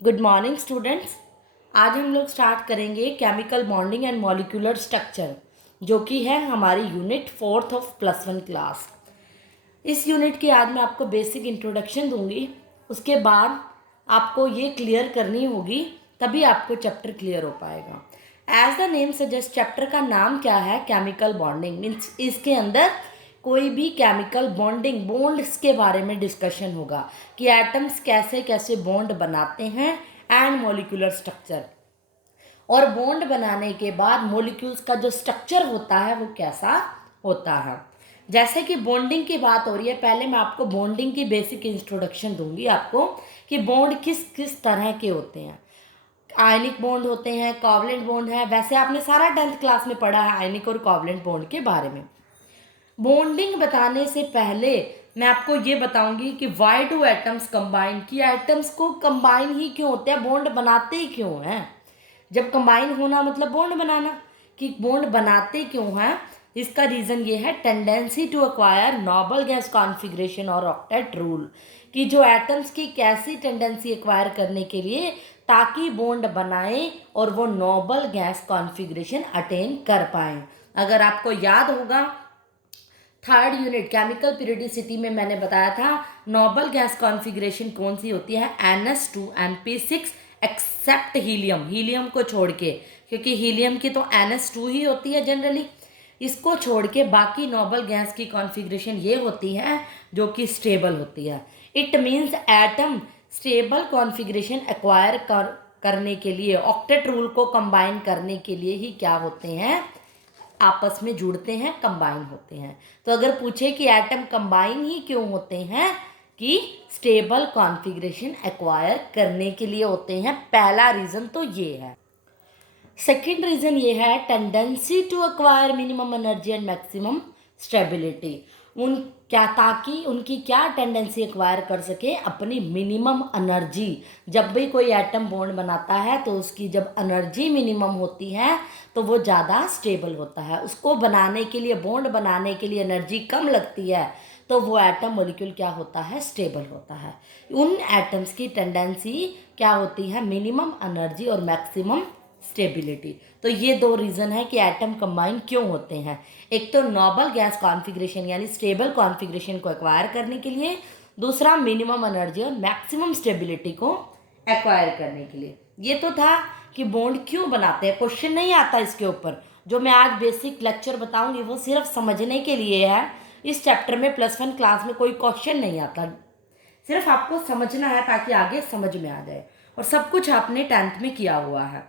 Good morning students. आज हम लोग स्टार्ट करेंगे chemical bonding and molecular structure, जो कि है हमारी यूनिट 4th ऑफ +1 क्लास। इस यूनिट की आज मैं आपको बेसिक इंट्रोडक्शन दूंगी। उसके बाद आपको ये क्लियर करनी होगी, तभी आपको चैप्टर क्लियर हो पाएगा। As the name suggest, chapter का नाम क्या है? Chemical bonding. मीन्स इसके अंदर कोई भी केमिकल बॉन्डिंग, बॉन्ड्स के बारे में डिस्कशन होगा कि एटम्स कैसे कैसे बॉन्ड बनाते हैं एंड मॉलिक्यूलर स्ट्रक्चर, और बॉन्ड बनाने के बाद मॉलिक्यूल्स का जो स्ट्रक्चर होता है वो कैसा होता है। जैसे कि बॉन्डिंग की बात हो रही है, पहले मैं आपको बॉन्डिंग की बेसिक इंट्रोडक्शन दूंगी आपको कि बॉन्ड किस किस तरह के होते हैं। आयनिक बॉन्ड होते हैं, कोवलेंट बॉन्ड है। वैसे आपने सारा 10th क्लास में पढ़ा है आयनिक और कोवलेंट बॉन्ड के बारे में। बॉन्डिंग बताने से पहले मैं आपको ये बताऊंगी कि वाई डू एटम्स कंबाइन, कि एटम्स को कंबाइन ही क्यों होते हैं, बॉन्ड बनाते ही क्यों हैं। जब कंबाइन होना मतलब बॉन्ड बनाना, कि बॉन्ड बनाते क्यों हैं, इसका रीज़न ये है tendency to acquire noble gas configuration और ऑक्टेट रूल, कि जो एटम्स की कैसी टेंडेंसी एक्वायर करने के लिए ताकि बॉन्ड बनाएं और वो नोबल गैस कॉन्फ़िगरेशन अटेन कर पाएं। अगर आपको याद होगा, थर्ड यूनिट केमिकल पीरियोडिसिटी में मैंने बताया था नोबल गैस कॉन्फ़िगरेशन कौन सी होती है, NH2 and P6 accept helium, helium को छोड़ के, क्योंकि हीलियम की तो NH2 ही होती है जनरली। इसको छोड़ के बाकी नोबल गैस की कॉन्फ़िगरेशन ये होती है जो कि स्टेबल होती है। It means atom stable configuration acquire करने के लिए, ऑक्टेट रूल को कंबाइन करने के लिए ही क्या होते हैं, आपस में जुड़ते हैं, कंबाइन होते हैं। तो अगर पूछे कि एटम कंबाइन ही क्यों होते हैं, कि स्टेबल कॉन्फ़िगरेशन एक्वायर करने के लिए होते हैं, पहला रीज़न तो ये है। सेकेंड रीज़न ये है tendency to acquire minimum energy and maximum stability. उन क्या, ताकि उनकी क्या टेंडेंसी एक्वायर कर सके, अपनी मिनिमम एनर्जी। जब भी कोई एटम बॉन्ड बनाता है तो उसकी जब एनर्जी मिनिमम होती है तो वो ज़्यादा स्टेबल होता है। उसको बनाने के लिए, बॉन्ड बनाने के लिए एनर्जी कम लगती है तो वो एटम मॉलिक्यूल क्या होता है, स्टेबल होता है। उन एटम्स की टेंडेंसी क्या होती है, मिनिमम एनर्जी और मैक्सिमम स्टेबिलिटी। तो ये दो रीज़न है कि एटम कंबाइन क्यों होते हैं। एक तो नोबल गैस कॉन्फ़िगरेशन यानी स्टेबल कॉन्फ़िगरेशन को एक्वायर करने के लिए, दूसरा मिनिमम एनर्जी और मैक्सिमम स्टेबिलिटी को एक्वायर करने के लिए। ये तो था कि बॉन्ड क्यों बनाते हैं, क्वेश्चन नहीं आता इसके ऊपर। जो मैं आज बेसिक लेक्चर बताऊंगी वो सिर्फ समझने के लिए है। इस चैप्टर में +1 क्लास में कोई क्वेश्चन नहीं आता, सिर्फ आपको समझना है ताकि आगे समझ में आ जाए, और सब कुछ आपने 10th में किया हुआ है।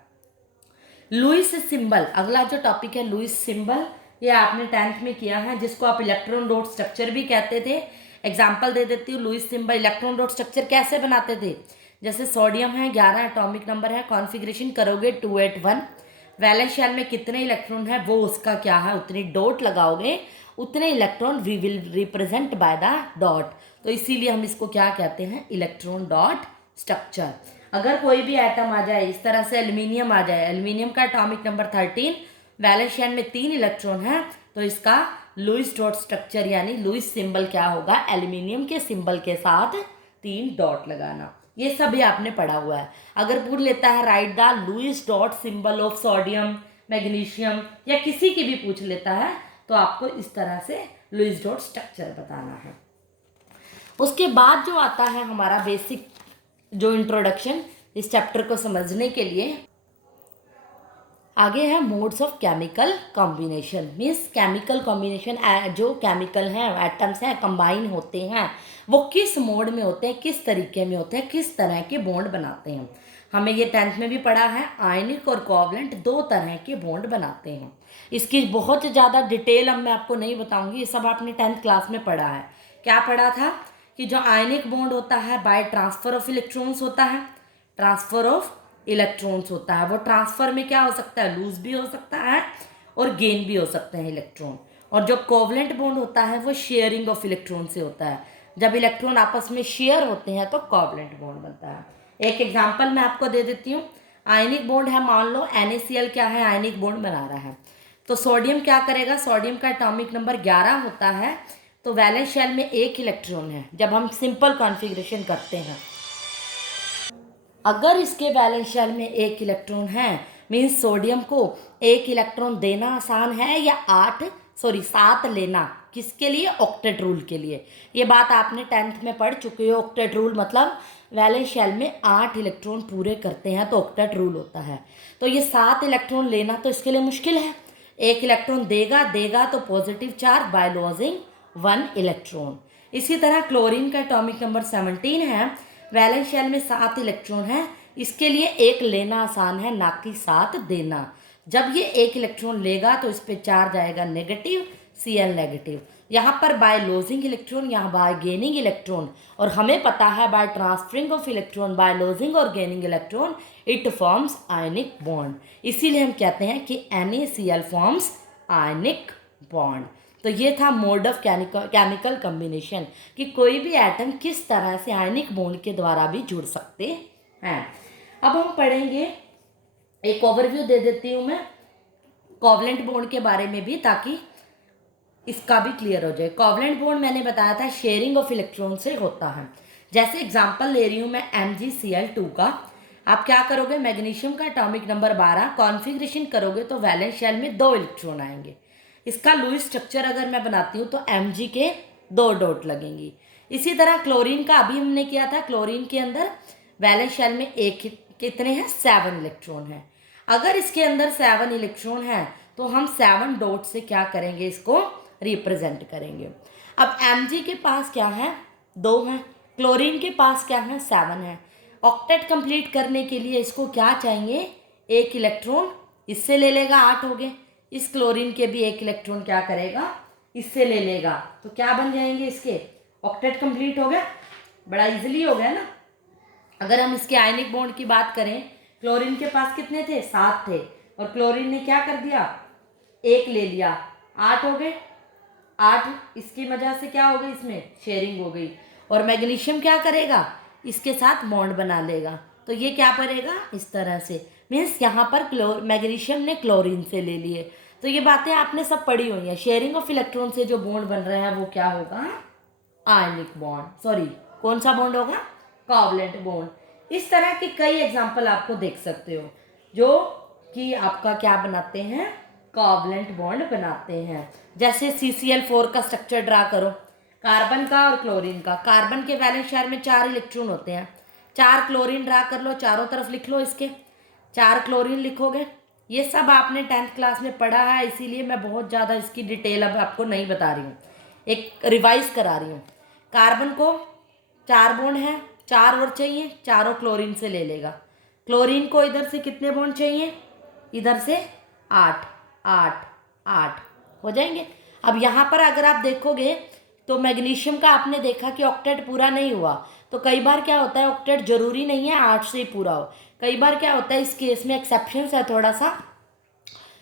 लुईस सिंबल, अगला जो टॉपिक है लुईस सिंबल, ये आपने 10th में किया है, जिसको आप इलेक्ट्रॉन डॉट स्ट्रक्चर भी कहते थे। एग्जाम्पल दे देती हूँ। Lewis symbol electron dot structure कैसे बनाते थे, जैसे सोडियम है, 11 एटॉमिक नंबर है, कॉन्फ़िगरेशन करोगे 281, वैलेंस शेल में कितने इलेक्ट्रॉन है वो उसका क्या है, उतनी डॉट लगाओगे, उतने electron we will represent by the dot. तो इसीलिए हम इसको क्या कहते हैं, इलेक्ट्रॉन डॉट स्ट्रक्चर। अगर कोई भी एटम आ जाए, इस तरह से एल्यूमिनियम आ जाए, एल्यूमिनियम का एटॉमिक नंबर 13, वैलेंस शेल में 3 इलेक्ट्रॉन है, तो इसका लुईस डॉट स्ट्रक्चर यानी लुईस सिंबल क्या होगा, एल्यूमिनियम के सिंबल के साथ 3 डॉट लगाना। ये सब भी आपने पढ़ा हुआ है। अगर पूछ लेता है write the Lewis dot symbol of sodium, magnesium, या किसी की भी पूछ लेता है, तो आपको इस तरह से लुईस डॉट स्ट्रक्चर बताना है। उसके बाद जो आता है हमारा बेसिक जो इंट्रोडक्शन इस चैप्टर को समझने के लिए, आगे है modes of chemical combination. Means chemical combination, जो केमिकल हैं, एटम्स हैं, कंबाइन होते हैं, वो किस मोड में होते हैं, किस तरीके में होते हैं, किस तरह के बॉन्ड बनाते हैं। हमें ये 10th में भी पढ़ा है, आयनिक और कोवलेंट 2 तरह के बॉन्ड बनाते हैं। इसकी बहुत ज़्यादा डिटेल अब मैं आपको नहीं बताऊंगी, ये सब आपने 10th क्लास में पढ़ा है। क्या पढ़ा था कि जो आयनिक बॉन्ड होता है बाय ट्रांसफर ऑफ इलेक्ट्रॉन्स होता है, ट्रांसफर ऑफ इलेक्ट्रॉन्स होता है। वो ट्रांसफर में क्या हो सकता है, लूज भी हो सकता है और गेन भी हो सकते हैं इलेक्ट्रॉन। और जो कोवलेंट बॉन्ड होता है वो शेयरिंग ऑफ इलेक्ट्रॉन से होता है। जब इलेक्ट्रॉन आपस में शेयर होते हैं तो कोवलेंट बॉन्ड बनता है। एक एग्जांपल मैं आपको दे देती हूँ। आयनिक बॉन्ड है, मान लो NaCl क्या है, आयनिक बॉन्ड बना रहा है, तो सोडियम क्या करेगा, सोडियम का एटॉमिक नंबर 11 होता है, तो वैलेंस शेल में 1 इलेक्ट्रॉन है। जब हम सिंपल कॉन्फ़िगरेशन करते हैं अगर इसके वैलेंस शेल में 1 इलेक्ट्रॉन है, मीन्स सोडियम को 1 इलेक्ट्रॉन देना आसान है या 7 लेना, किसके लिए? ऑक्टेट रूल के लिए। ये बात आपने 10th में पढ़ चुके हो। ऑक्टेट रूल मतलब वैलेंस शेल में 8 इलेक्ट्रॉन पूरे करते हैं तो ऑक्टेट रूल होता है। तो ये 7 इलेक्ट्रॉन लेना तो इसके लिए मुश्किल है। 1 इलेक्ट्रॉन देगा तो positive charge by lodging 1 electron. इसी तरह क्लोरीन का एटॉमिक नंबर 17 है, वैलेंस शेल में 7 इलेक्ट्रॉन है, इसके लिए 1 लेना आसान है ना कि 7 देना। जब ये 1 इलेक्ट्रॉन लेगा तो इस पर चार्ज आएगा नेगेटिव, Cl नेगेटिव। यहाँ पर बाय लॉजिंग इलेक्ट्रॉन, यहाँ बाय गेनिंग इलेक्ट्रॉन, और हमें पता है by transferring of electron, by losing और gaining electron it forms ionic bond. इसीलिए हम कहते हैं कि NaCl फॉर्म्स आयनिक बॉन्ड। तो ये था मोड ऑफ केमिकल कम्बिनेशन, कि कोई भी एटम किस तरह से आयनिक बॉन्ड के द्वारा भी जुड़ सकते हैं। अब हम पढ़ेंगे, एक ओवरव्यू दे देती हूँ मैं कोवलेंट बॉन्ड के बारे में भी, ताकि इसका भी क्लियर हो जाए। कोवलेंट बॉन्ड मैंने बताया था शेयरिंग ऑफ इलेक्ट्रॉन से होता है। जैसे एग्जांपल ले रही हूँ मैं MgCl2 का। आप क्या करोगे? मैग्नीशियम का एटॉमिक नंबर 12 कॉन्फ़िगरेशन करोगे तो वैलेंस शेल में 2 इलेक्ट्रॉन आएंगे। इसका लुईस स्ट्रक्चर अगर मैं बनाती हूँ तो Mg के 2 डॉट लगेंगी। इसी तरह क्लोरीन का अभी हमने किया था, क्लोरीन के अंदर वैलेंस शेल में कितने हैं? 7 इलेक्ट्रॉन हैं। अगर इसके अंदर 7 इलेक्ट्रॉन हैं तो हम 7 डॉट से क्या करेंगे? इसको रिप्रेजेंट करेंगे। अब Mg के पास क्या है? 2 हैं। क्लोरीन के पास क्या है? 7 है। ऑक्टेट कंप्लीट करने के लिए इसको क्या चाहिए? 1 इलेक्ट्रॉन इससे ले लेगा, 8 हो गए। इस क्लोरीन के भी 1 इलेक्ट्रॉन क्या करेगा? इससे ले लेगा, तो क्या बन जाएंगे इसके? ऑक्टेट कंप्लीट हो गया। बड़ा इजीली हो गया ना। अगर हम इसके आयनिक बॉन्ड की बात करें, क्लोरीन के पास कितने थे? 7 थे, और क्लोरीन ने क्या कर दिया? 1 ले लिया, 8 हो गए। 8 इसकी वजह से क्या हो गई? इसमें शेयरिंग हो गई। और मैग्नीशियम क्या करेगा? इसके साथ बॉन्ड बना लेगा, तो ये क्या करेगा? इस तरह से। मीन्स यहाँ पर मैग्नीशियम ने क्लोरीन से ले लिए। तो ये बातें आपने सब पढ़ी हुई हैं। शेयरिंग ऑफ इलेक्ट्रॉन से जो बॉन्ड बन रहा है वो क्या होगा? Ionic bond. सॉरी, कौन सा बॉन्ड होगा? Covalent bond. इस तरह के कई एग्जाम्पल आपको देख सकते हो जो कि आपका क्या बनाते हैं? कोवलेंट बॉन्ड बनाते हैं। जैसे CCl4 का स्ट्रक्चर ड्रा करो, कार्बन का और क्लोरीन का। कार्बन के वैलेंस शेल में 4 इलेक्ट्रॉन होते हैं। 4 क्लोरीन ड्रा कर लो, चारों तरफ लिख लो, इसके 4 क्लोरीन लिखोगे। ये सब आपने 10th क्लास में पढ़ा है, इसीलिए मैं बहुत ज़्यादा इसकी डिटेल अब आपको नहीं बता रही हूँ, एक रिवाइज करा रही हूँ। कार्बन को 4 बॉन्ड हैं, 4 और चाहिए, चारों क्लोरीन से ले लेगा। क्लोरीन को इधर से कितने बॉन्ड चाहिए? इधर से 8 8 8 हो जाएंगे। अब यहाँ पर अगर आप देखोगे तो मैग्नीशियम का आपने देखा कि ऑक्टेट पूरा नहीं हुआ। तो कई बार क्या होता है, ऑक्टेट जरूरी नहीं है 8 से ही पूरा हो। कई बार क्या होता है, इस केस में एक्सेप्शंस है थोड़ा सा।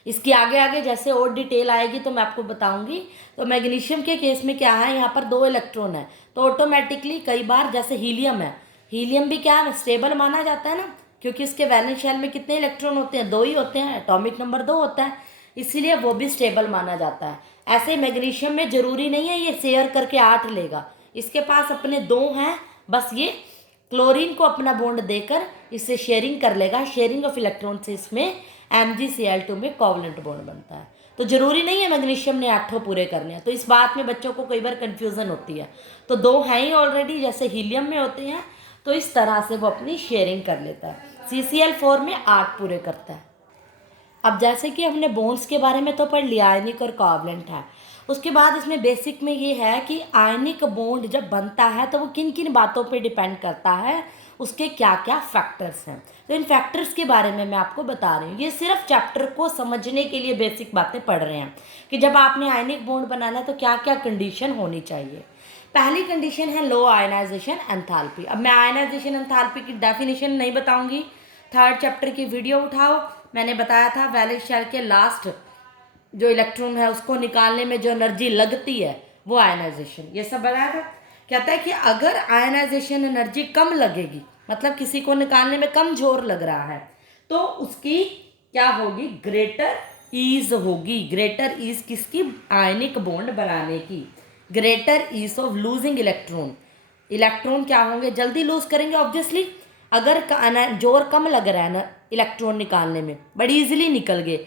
इसकी आगे आगे जैसे और डिटेल आएगी तो मैं आपको बताऊंगी। तो मैग्नीशियम के केस में क्या है, यहाँ पर 2 इलेक्ट्रॉन है, तो ऑटोमेटिकली कई बार जैसे हीलियम है, हीलियम भी क्या है? स्टेबल माना जाता है ना, क्योंकि इसके वैलेंस शेल में कितने इलेक्ट्रॉन होते हैं? 2 ही होते हैं, एटॉमिक नंबर 2 होता है, इसीलिए वो भी स्टेबल माना जाता है। ऐसे मैग्नीशियम में जरूरी नहीं है ये शेयर करके 8 लेगा, इसके पास अपने 2 हैं, बस ये क्लोरीन को अपना बॉन्ड देकर इससे शेयरिंग कर लेगा। शेयरिंग ऑफ इलेक्ट्रॉन से इसमें MgCl2 में कोवलेंट बॉन्ड बनता है। तो जरूरी नहीं है मैग्नीशियम ने 8 पूरे करने हैं। तो इस बात में बच्चों को कई बार कन्फ्यूज़न होती है। तो 2 हैं ही ऑलरेडी, जैसे हीलियम में होते हैं, तो इस तरह से वो अपनी शेयरिंग कर लेता है। CCl4 में 8 पूरे करता है। अब जैसे कि हमने बॉन्ड्स के बारे में तो पढ़ लिया, आयनिक और कोवलेंट है। उसके बाद इसमें बेसिक में ये है कि आयनिक बॉन्ड जब बनता है तो वो किन किन बातों पे डिपेंड करता है, उसके क्या क्या फैक्टर्स हैं। तो इन फैक्टर्स के बारे में मैं आपको बता रही हूँ। ये सिर्फ चैप्टर को समझने के लिए बेसिक बातें पढ़ रहे हैं कि जब आपने आयनिक बॉन्ड बनाना है तो क्या क्या कंडीशन होनी चाहिए। पहली कंडीशन है लो आयनाइजेशन एंथैल्पी। अब मैं आयनाइजेशन एंथैल्पी की डेफिनेशन नहीं बताऊंगी, 3rd चैप्टर की वीडियो उठाओ। मैंने बताया था वैलेंस शेल के लास्ट जो इलेक्ट्रॉन है उसको निकालने में जो एनर्जी लगती है वो आयनाइजेशन, ये सब बताया था। कहता है कि अगर आयनाइजेशन एनर्जी कम लगेगी, मतलब किसी को निकालने में कम जोर लग रहा है, तो उसकी क्या होगी? ग्रेटर ईज होगी। ग्रेटर ईज किसकी? आयनिक बॉन्ड बनाने की। Greater ease of losing electron. Electron क्या होंगे? जल्दी लूज करेंगे ऑब्वियसली। अगर जोर कम लग रहा है ना इलेक्ट्रॉन निकालने में, बड़ी इजीली निकल गए,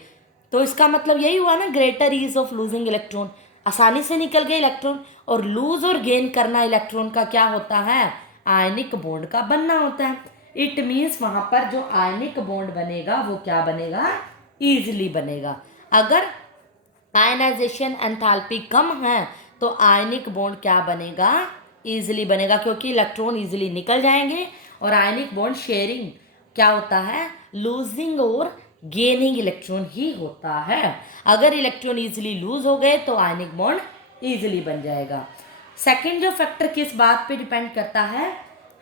तो इसका मतलब यही हुआ ना, greater ease of losing electron, आसानी से निकल गए इलेक्ट्रॉन। और लूज और गेन करना इलेक्ट्रॉन का क्या होता है, आयनिक बॉन्ड का बनना होता है। इट मीन्स वहाँ पर जो आयनिक बॉन्ड बनेगा वो क्या बनेगा, ईजिली बनेगा। अगर आयनाइजेशन एंथैल्पी कम है तो आयनिक बॉन्ड क्या बनेगा, ईजिली बनेगा, क्योंकि इलेक्ट्रॉन ईजिली निकल जाएंगे। और आयनिक बॉन्ड शेयरिंग क्या होता है, लूजिंग और गेनिंग इलेक्ट्रॉन ही होता है। अगर इलेक्ट्रॉन ईजिली लूज हो गए तो आयनिक बॉन्ड ईजिली बन जाएगा। सेकंड जो फैक्टर किस बात पे डिपेंड करता है,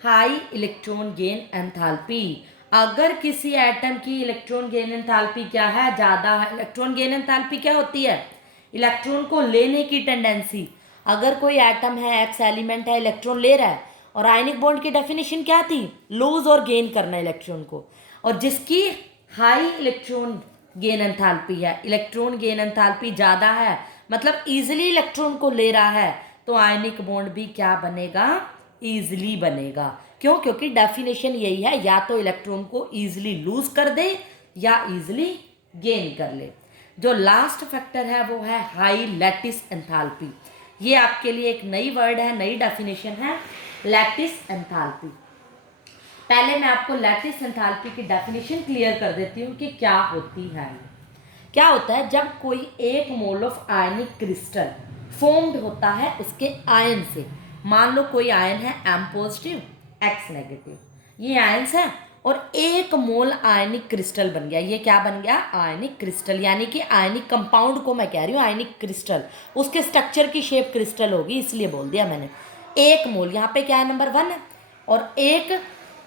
हाई इलेक्ट्रॉन गेन एंथैल्पी। अगर किसी एटम की इलेक्ट्रॉन गेन एंथैल्पी क्या है, ज़्यादा है। इलेक्ट्रॉन गेन एंथैल्पी क्या होती है, इलेक्ट्रॉन को लेने की टेंडेंसी। अगर कोई एटम है, एक्स एलिमेंट है, इलेक्ट्रॉन ले रहा है, और आयनिक बॉन्ड की डेफिनेशन क्या थी, लूज और गेन करना इलेक्ट्रॉन को। और जिसकी हाई इलेक्ट्रॉन गेन एंथैल्पी है, इलेक्ट्रॉन गेन एंथैल्पी ज़्यादा है, मतलब ईजिली इलेक्ट्रॉन को ले रहा है, तो आयनिक बॉन्ड भी क्या बनेगा, ईजिली बनेगा। क्यों, क्योंकि डेफिनेशन यही है, या तो इलेक्ट्रॉन को ईजिली लूज कर दे या ईजिली गेन कर ले। जो लास्ट फैक्टर है वो है हाई लैटिस एंथैल्पी। ये आपके लिए एक नई वर्ड है, नई डेफिनेशन है, लैटिस एंथैल्पी। पहले मैं आपको लैटिस एंथैल्पी की डेफिनेशन क्लियर कर देती हूँ कि क्या होती है। क्या होता है, जब कोई एक mole of ionic crystal formed होता है उसके आयन से। मान लो कोई आयन है एम पॉजिटिव एक्स नेगेटिव, ये आयन्स है, और एक मोल आयनिक क्रिस्टल बन गया। ये क्या बन गया, आयनिक क्रिस्टल, यानी कि आयनिक कंपाउंड को मैं कह रही हूँ आयनिक क्रिस्टल, उसके स्ट्रक्चर की शेप क्रिस्टल होगी, इसलिए बोल दिया मैंने। एक मोल, यहाँ पे क्या है, नंबर 1 है। और एक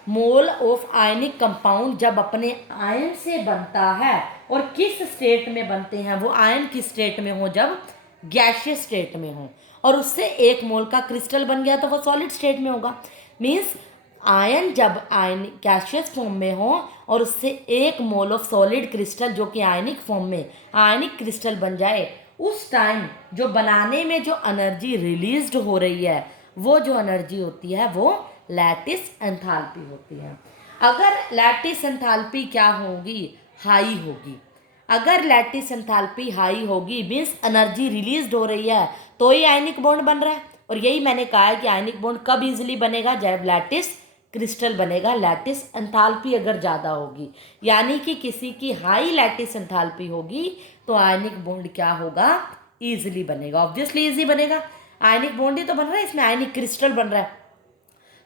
मोल ऑफ आयनिक कंपाउंड जब अपने आयन से बनता है, और किस स्टेट में बनते हैं, वो आयन किस स्टेट में हो, जब गैशियस स्टेट में हो, और उससे एक मोल का क्रिस्टल बन गया तो वो सॉलिड स्टेट में होगा। मीन्स आयन जब आयन गैशियस फॉर्म में हो और उससे एक मोल ऑफ सॉलिड क्रिस्टल जो कि आयनिक फॉर्म में आयनिक क्रिस्टल बन जाए, उस टाइम जो बनाने में जो एनर्जी रिलीज्ड हो रही है, वो जो एनर्जी होती है वो लैटिस एंथैल्पी होती है। अगर लैटिस एंथैल्पी क्या होगी, हाई होगी। अगर लैटिस एंथैल्पी हाई होगी मीन्स एनर्जी रिलीज हो रही है, तो ही आयनिक बॉन्ड बन रहा है। और यही मैंने कहा है कि आयनिक बॉन्ड कब इजीली बनेगा, जब लैटिस क्रिस्टल बनेगा, लैटिस एंथैल्पी अगर ज़्यादा होगी, यानी कि किसी की हाई लैटिस एंथैल्पी होगी तो आयनिक बॉन्ड क्या होगा, ईजिली बनेगा। ऑब्वियसली ईजी बनेगा, आयनिक बॉन्ड ही तो बन रहा है, इसमें आयनिक क्रिस्टल बन रहा है,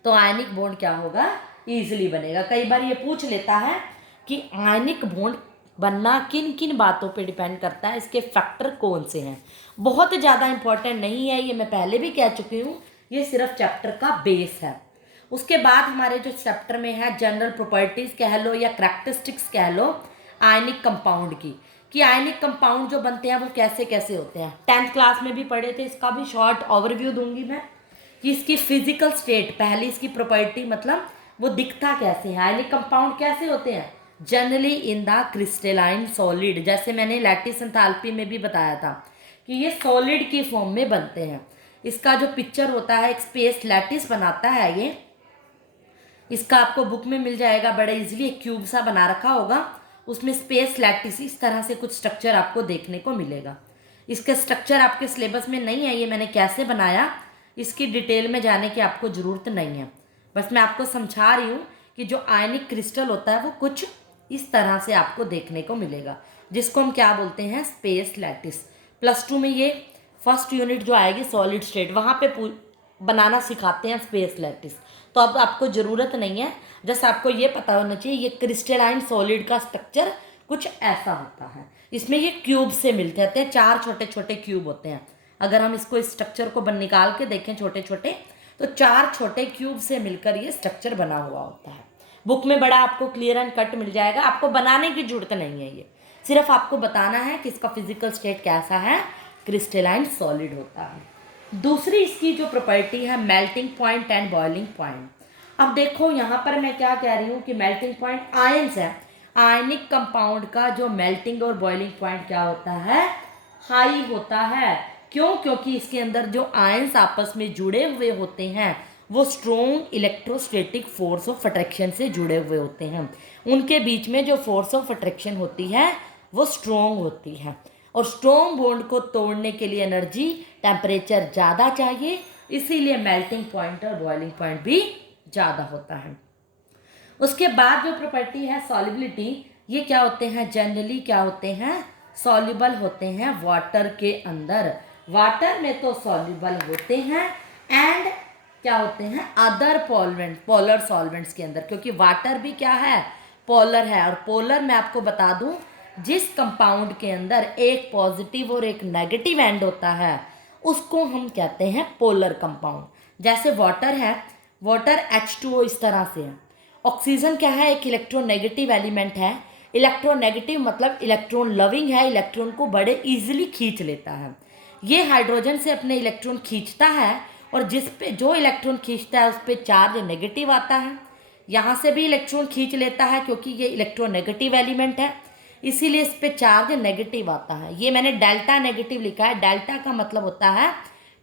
तो आयनिक बॉन्ड क्या होगा, ईजिली बनेगा। कई बार ये पूछ लेता है कि आयनिक बॉन्ड बनना किन किन बातों पे डिपेंड करता है, इसके फैक्टर कौन से हैं। बहुत ज़्यादा इंपॉर्टेंट नहीं है, ये मैं पहले भी कह चुकी हूँ, ये सिर्फ चैप्टर का बेस है। उसके बाद हमारे जो चैप्टर में है जनरल प्रॉपर्टीज़ कह लो या करैक्टरिस्टिक्स कह लो आयनिक कंपाउंड की, कि आयनिक कंपाउंड जो बनते हैं वो कैसे कैसे होते हैं। 10th क्लास में भी पढ़े थे, इसका भी शॉर्ट ओवरव्यू दूंगी मैं, कि इसकी फिजिकल स्टेट, पहली इसकी प्रॉपर्टी, मतलब वो दिखता कैसे है, आयनिक कंपाउंड कैसे होते हैं, generally in the crystalline solid. जैसे मैंने लैटिस एंथैल्पी में भी बताया था कि ये सॉलिड की फॉर्म में बनते हैं। इसका जो पिक्चर होता है, एक स्पेस लैटिस बनाता है ये, इसका आपको बुक में मिल जाएगा बड़ा इजीली, एक क्यूब सा बना रखा होगा, उसमें स्पेस लैटिस इस तरह से कुछ स्ट्रक्चर आपको देखने को मिलेगा। इसका स्ट्रक्चर आपके सिलेबस में नहीं है, ये मैंने कैसे बनाया इसकी डिटेल में जाने की आपको ज़रूरत नहीं है, बस मैं आपको समझा रही हूँ कि जो आयनिक क्रिस्टल होता है वो कुछ इस तरह से आपको देखने को मिलेगा, जिसको हम क्या बोलते हैं, स्पेस लैटिस। +2 में ये फर्स्ट यूनिट जो आएगी सॉलिड स्टेट, वहाँ पे बनाना सिखाते हैं स्पेस लैटिस। तो अब आपको ज़रूरत नहीं है, जैसे आपको ये पता होना चाहिए ये क्रिस्टलाइन सॉलिड का स्ट्रक्चर कुछ ऐसा होता है। इसमें ये क्यूब से मिलते हैं, 4 छोटे छोटे क्यूब होते हैं। अगर हम इसको इस स्ट्रक्चर को निकाल के देखें छोटे छोटे, तो 4 छोटे क्यूब से मिलकर ये स्ट्रक्चर बना हुआ होता है। बुक में बड़ा आपको क्लियर एंड कट मिल जाएगा, आपको बनाने की जरूरत नहीं है, ये सिर्फ आपको बताना है कि इसका फिजिकल स्टेट कैसा है, क्रिस्टलाइन सॉलिड होता है। दूसरी इसकी जो प्रॉपर्टी है melting point and boiling point. अब देखो यहाँ पर मैं क्या कह रही हूँ कि मेल्टिंग पॉइंट आयंस है, आयनिक कंपाउंड का जो मेल्टिंग और बॉइलिंग पॉइंट क्या होता है, हाई होता है। क्यों, क्योंकि इसके अंदर जो आयंस आपस में जुड़े हुए होते हैं वो strong electrostatic force of attraction से जुड़े हुए होते हैं। उनके बीच में जो फोर्स ऑफ अट्रैक्शन होती है वो स्ट्रॉन्ग होती है, और स्ट्रॉन्ग बॉन्ड को तोड़ने के लिए एनर्जी टेम्परेचर ज़्यादा चाहिए, इसीलिए मेल्टिंग पॉइंट और बॉइलिंग पॉइंट भी ज़्यादा होता है। उसके बाद जो प्रॉपर्टी है सॉल्युबिलिटी, ये क्या होते हैं, जनरली क्या होते हैं, सॉल्युबल होते हैं वाटर के अंदर। वाटर में तो सॉल्युबल होते हैं एंड क्या होते हैं, अदर पोलर सॉल्वेंट्स के अंदर, क्योंकि वाटर भी क्या है, पोलर है। और पोलर मैं आपको बता दूं, जिस कंपाउंड के अंदर एक पॉजिटिव और एक नेगेटिव एंड होता है उसको हम कहते हैं पोलर कंपाउंड। जैसे वाटर है, वाटर H2O इस तरह से है। ऑक्सीजन क्या है, एक इलेक्ट्रोनेगेटिव एलिमेंट है। इलेक्ट्रोनेगेटिव मतलब इलेक्ट्रॉन लविंग है, इलेक्ट्रॉन को बड़े इजीली खींच लेता है। ये हाइड्रोजन से अपने इलेक्ट्रॉन खींचता है, और जिस पे जो इलेक्ट्रॉन खींचता है उस पर चार्ज नेगेटिव आता है। यहाँ से भी इलेक्ट्रॉन खींच लेता है क्योंकि ये इलेक्ट्रोनेगेटिव एलिमेंट है, इसीलिए इस पे चार्ज नेगेटिव आता है। ये मैंने डेल्टा नेगेटिव लिखा है। डेल्टा का मतलब होता है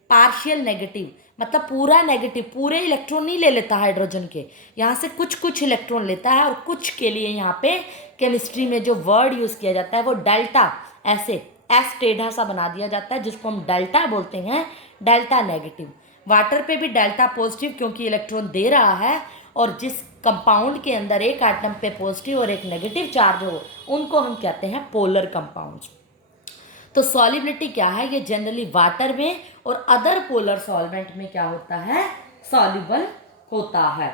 पार्शियल नेगेटिव, मतलब पूरा नेगेटिव, पूरे इलेक्ट्रॉन नहीं ले लेता हाइड्रोजन के, यहाँ से कुछ कुछ इलेक्ट्रॉन लेता है, और कुछ के लिए यहाँ पे केमिस्ट्री में जो वर्ड यूज़ किया जाता है वो डेल्टा, ऐसे एस टेढ़ा सा बना दिया जाता है जिसको हम डेल्टा बोलते हैं, डेल्टा नेगेटिव। वाटर पे भी डेल्टा पॉजिटिव क्योंकि इलेक्ट्रॉन दे रहा है, और जिस कंपाउंड के अंदर एक एटम पे पॉजिटिव और एक नेगेटिव चार्ज हो उनको हम कहते हैं पोलर कंपाउंड्स। तो सॉल्युबिलिटी क्या है, ये जनरली वाटर में और अदर पोलर सॉल्वेंट में क्या होता है, सॉल्युबल होता है।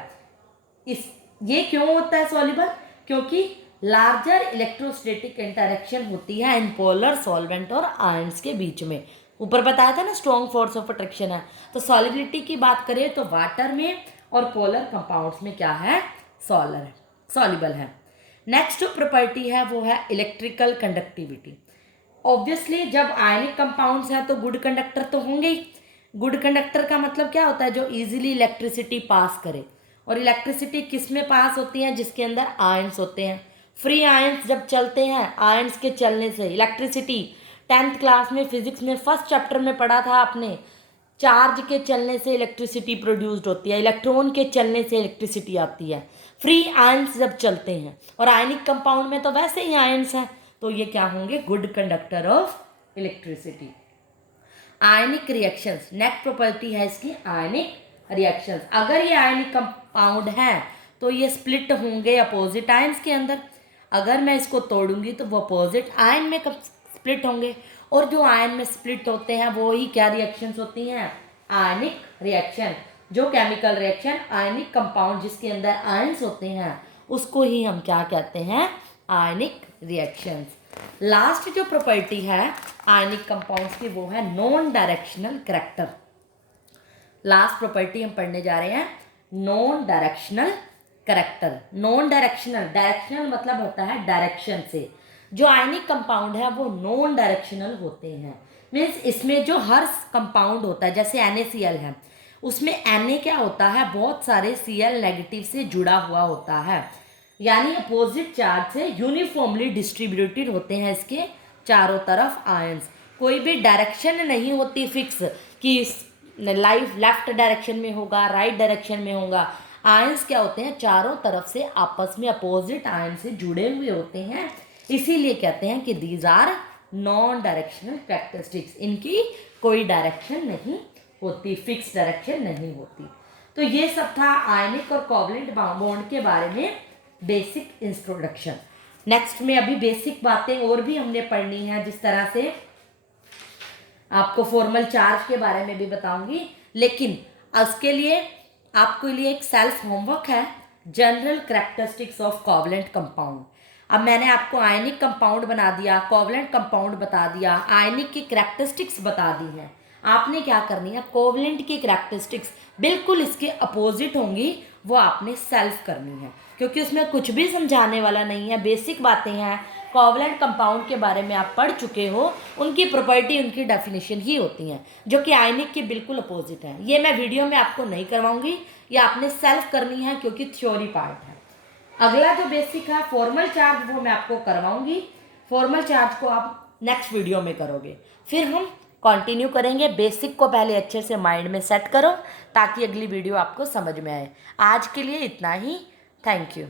ये क्यों होता है सॉल्युबल, क्योंकि लार्जर इलेक्ट्रोस्टैटिक इंटरेक्शन होती है इन पोलर सॉल्वेंट और आयंस के बीच में। ऊपर बताया था ना स्ट्रॉन्ग फोर्स ऑफ अट्रैक्शन है। तो सॉल्युबिलिटी की बात करें तो वाटर में और पोलर कंपाउंड्स में क्या है, सॉल्युबल है। नेक्स्ट जो प्रॉपर्टी है वो है इलेक्ट्रिकल कंडक्टिविटी। ऑब्वियसली जब आयनिक कंपाउंड्स हैं तो गुड कंडक्टर तो होंगे ही। गुड कंडक्टर का मतलब क्या होता है, जो इजीली इलेक्ट्रिसिटी पास करे। और इलेक्ट्रिसिटी किस में पास होती है, जिसके अंदर आयंस होते हैं। फ्री आयंस जब चलते हैं, आयंस के चलने से इलेक्ट्रिसिटी, 10th क्लास में फिजिक्स में फर्स्ट चैप्टर में पढ़ा था आपने, चार्ज के चलने से इलेक्ट्रिसिटी प्रोड्यूस्ड होती है, इलेक्ट्रॉन के चलने से इलेक्ट्रिसिटी आती है। फ्री आयंस जब चलते हैं, और आयनिक कंपाउंड में तो वैसे ही आयंस हैं, तो ये क्या होंगे, good conductor of electricity. Ionic reactions, next property है इसकी आयनिक रिएक्शंस। अगर ये आयनिक कंपाउंड है तो ये स्प्लिट होंगे अपोजिट आयंस के अंदर। अगर मैं इसको तोड़ूंगी तो वो अपोजिट आयन में स्प्लिट होंगे, और जो आयन में स्प्लिट होते हैं वो ही क्या रिएक्शंस होती हैं, आयनिक रिएक्शन। जो केमिकल रिएक्शन आयनिक कंपाउंड जिसके अंदर आयंस होते हैं उसको ही हम क्या कहते हैं, आयनिक रिएक्शंस। लास्ट जो प्रॉपर्टी है आयनिक कंपाउंड्स की वो है non directional character. Last property हम पढ़ने जा रहे हैं non directional character. Non directional, directional मतलब होता है डायरेक्शन से। जो आयनिक कंपाउंड है वो नॉन डायरेक्शनल होते हैं, मीन्स इसमें जो हर कंपाउंड होता है, जैसे NaCl है, उसमें Na क्या होता है, बहुत सारे Cl नेगेटिव से जुड़ा हुआ होता है, यानी अपोजिट चार्ज से यूनिफॉर्मली डिस्ट्रीब्यूटेड होते हैं इसके चारों तरफ आयंस। कोई भी डायरेक्शन नहीं होती फिक्स कि लेफ्ट डायरेक्शन में होगा, राइट डायरेक्शन में होगा। आयंस क्या होते हैं, चारों तरफ से आपस में अपोजिट आयन से जुड़े हुए होते हैं, इसीलिए कहते हैं कि these are non directional characteristics. इनकी कोई डायरेक्शन नहीं होती, फिक्स डायरेक्शन नहीं होती। तो ये सब था आयनिक और कोवलेंट बॉन्ड के बारे में बेसिक इंट्रोडक्शन। नेक्स्ट में अभी बेसिक बातें और भी हमने पढ़नी है, जिस तरह से आपको फॉर्मल चार्ज के बारे में भी बताऊंगी, लेकिन उसके लिए आपके लिए एक सेल्फ होमवर्क है, general characteristics of covalent compound. अब मैंने आपको आयनिक कंपाउंड बना दिया, कोवलेंट कंपाउंड बता दिया, आयनिक की कैरेक्टरिस्टिक्स बता दी हैं। आपने क्या करनी है, कोवलेंट की कैरेक्टरिस्टिक्स बिल्कुल इसके अपोजिट होंगी, वो आपने सेल्फ करनी है, क्योंकि उसमें कुछ भी समझाने वाला नहीं है, बेसिक बातें हैं। कोवलेंट कंपाउंड के बारे में आप पढ़ चुके हो, उनकी प्रॉपर्टी, उनकी डेफिनेशन ही होती हैं, जो कि आयनिक के बिल्कुल अपोजिट है। ये मैं वीडियो में आपको नहीं करवाऊंगी, ये आपने सेल्फ करनी है क्योंकि थ्योरी पार्ट है। अगला जो बेसिक है फॉर्मल चार्ज, वो मैं आपको करवाऊंगी। फॉर्मल चार्ज को आप नेक्स्ट वीडियो में करोगे। फिर हम कंटिन्यू करेंगे। बेसिक को पहले अच्छे से माइंड में सेट करो ताकि अगली वीडियो आपको समझ में आए। आज के लिए इतना ही। Thank you.